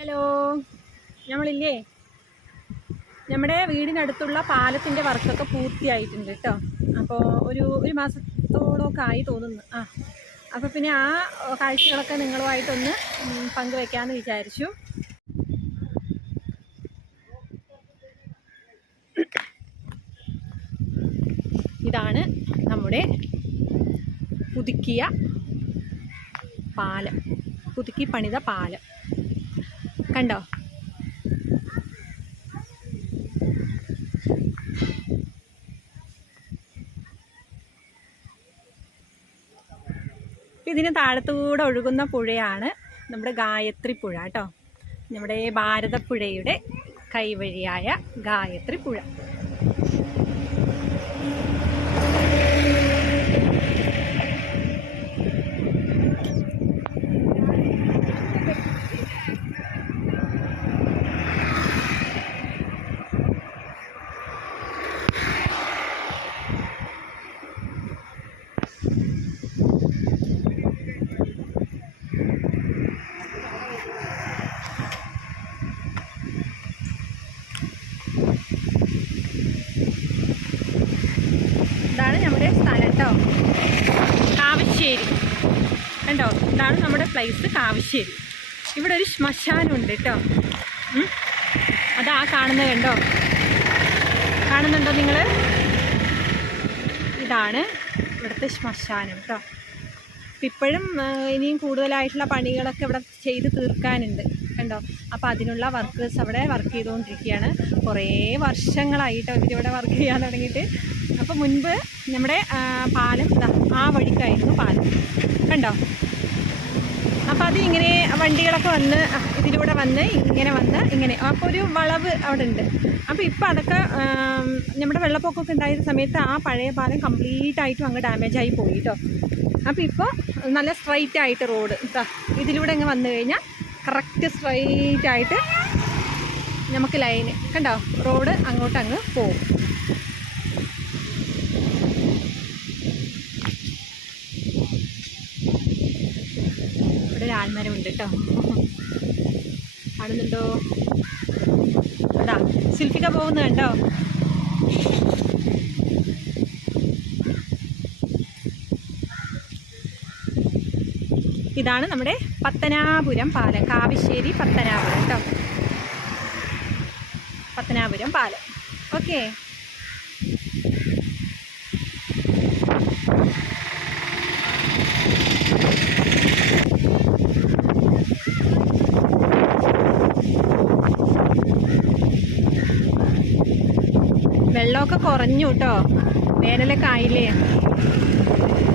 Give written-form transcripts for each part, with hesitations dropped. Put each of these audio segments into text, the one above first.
Hello, നമ്മളില്ലേ നമ്മുടെ വീടിനടുത്തുള്ള പാലത്തിൻ്റെ വർക്കൊക്കെ പൂർത്തിയായിട്ടുണ്ട് കേട്ടോ. അപ്പോൾ ഒരു മാസത്തോളമൊക്കെ ആയി തോന്നുന്നു. അപ്പോൾ പിന്നെ ആ കാഴ്ചകളൊക്കെ നിങ്ങളുമായിട്ടൊന്ന് പങ്കുവെക്കാമെന്ന് വിചാരിച്ചു. ഇതാണ് നമ്മുടെ പുതുക്കിയ പാലം, പുതുക്കി പണിത പാലം. കണ്ടോ? ഇതിന് താഴത്തൂടെ ഒഴുകുന്ന പുഴയാണ് നമ്മുടെ ഗായത്രി പുഴ കേട്ടോ. നമ്മുടെ ഭാരതപ്പുഴയുടെ കൈവഴിയായ ഗായത്രി പുഴ. ഇതാണ് നമ്മുടെ സ്ഥലം കേട്ടോ, കാവശ്ശേരി. കണ്ടോ, ഇതാണ് നമ്മുടെ പ്ലേസ് കാവശ്ശേരി. ഇവിടെ ഒരു ശ്മശാനമുണ്ട് കേട്ടോ. അതാ കാണുന്നത്, കണ്ടോ? കാണുന്നുണ്ടോ നിങ്ങൾ? ഇതാണ് ഇവിടുത്തെ ശ്മശാനം കേട്ടോ. അപ്പം ഇപ്പോഴും ഇനിയും കൂടുതലായിട്ടുള്ള പണികളൊക്കെ ഇവിടെ ചെയ്ത് തീർക്കാനുണ്ട് കണ്ടോ. അപ്പോൾ അതിനുള്ള വർക്കേഴ്സ് അവിടെ വർക്ക് ചെയ്തുകൊണ്ടിരിക്കുകയാണ്. കുറേ വർഷങ്ങളായിട്ടോ ഇവരിവിടെ വർക്ക് ചെയ്യാൻ തുടങ്ങിയിട്ട്. അപ്പോൾ മുൻപ് നമ്മുടെ പാലം ആ വഴിക്കായിരുന്നു പാലം കണ്ടോ. അപ്പോൾ അത് ഇങ്ങനെ വണ്ടികളൊക്കെ വന്ന് ഇതിലൂടെ വന്ന് ഇങ്ങനെ അപ്പോൾ ഒരു വളവ് അവിടെ ഉണ്ട്. അപ്പോൾ ഇപ്പോൾ അതൊക്കെ നമ്മുടെ വെള്ളപ്പൊക്കമൊക്കെ ഉണ്ടായിരുന്ന സമയത്ത് ആ പഴയ പാലം കംപ്ലീറ്റ് ആയിട്ടും അങ്ങ് ഡാമേജായി പോയി കേട്ടോ. അപ്പോൾ ഇപ്പോൾ നല്ല സ്ട്രൈറ്റ് ആയിട്ട് റോഡ് ഇതിലൂടെ അങ്ങ് വന്നു കഴിഞ്ഞാൽ കറക്റ്റ് സ്ട്രൈറ്റ് ആയിട്ട് നമുക്ക് ലൈന് കണ്ടോ, റോഡ് അങ്ങോട്ടങ്ങ് പോകും. ഇവിടെ ഒരു ആൽമരം ഉണ്ട് കേട്ടോ, കാണുന്നുണ്ടോ? അതാ ശില്പിക പോകുന്നത് കണ്ടോ. ഇതാണ് നമ്മുടെ പത്തനാപുരം പാലം, കാവശ്ശേരി പത്തനാപുരം കേട്ടോ. പത്തനാപുരം പാലം. ഓക്കെ. വെള്ളമൊക്കെ കുറഞ്ഞു കേട്ടോ, വേനലൊക്കെ ആയില്ലേ,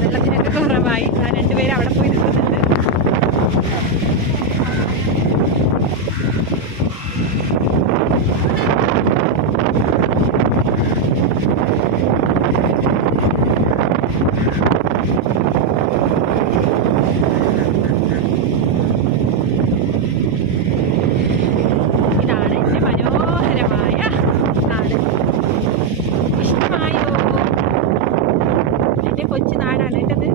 വെള്ളത്തിനൊക്കെ കുറവായി. രണ്ടുപേരും അവിടെ പോയി നിൽക്കുന്നുണ്ട്. ഇതാണ് എൻ്റെ മനോഹരമായ നാട്. ഇഷ്ടമായോ? എൻ്റെ കൊച്ചു നാടാണ് കേട്ടത്.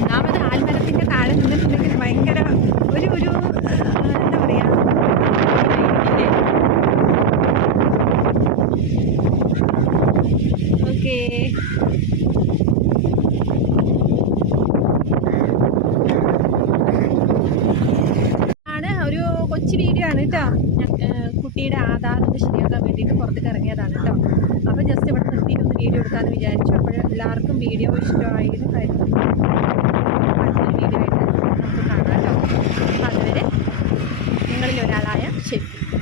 ഒന്നാമത് ആൽമരത്തിൻ്റെ താഴെ നിന്നിട്ടുണ്ടെങ്കിൽ ഭയങ്കര ഒരു എന്താ പറയുക, ഓക്കേ. ആണ് ഒരു കൊച്ചു വീഡിയോ ആണ് കേട്ടോ. കുട്ടിയുടെ ആധാർ ശരിയാക്കാൻ വേണ്ടിയിട്ട് പുറത്തേക്ക് ഇറങ്ങിയതാണ് കേട്ടോ. അപ്പോൾ ജസ്റ്റ് ഇവിടെ നിർത്തിയിട്ട് ഒന്ന് വീഡിയോ എടുക്കാമെന്ന് വിചാരിച്ചു. അപ്പോൾ എല്ലാവർക്കും വീഡിയോ ഇഷ്ടമായിരുന്നു കരുതുന്നു. വീഡിയോ ആയിട്ട് നമുക്ക് കാണാം കേട്ടോ. അതുവരെ നിങ്ങളിൽ ഒരാളായ ഷെഫി.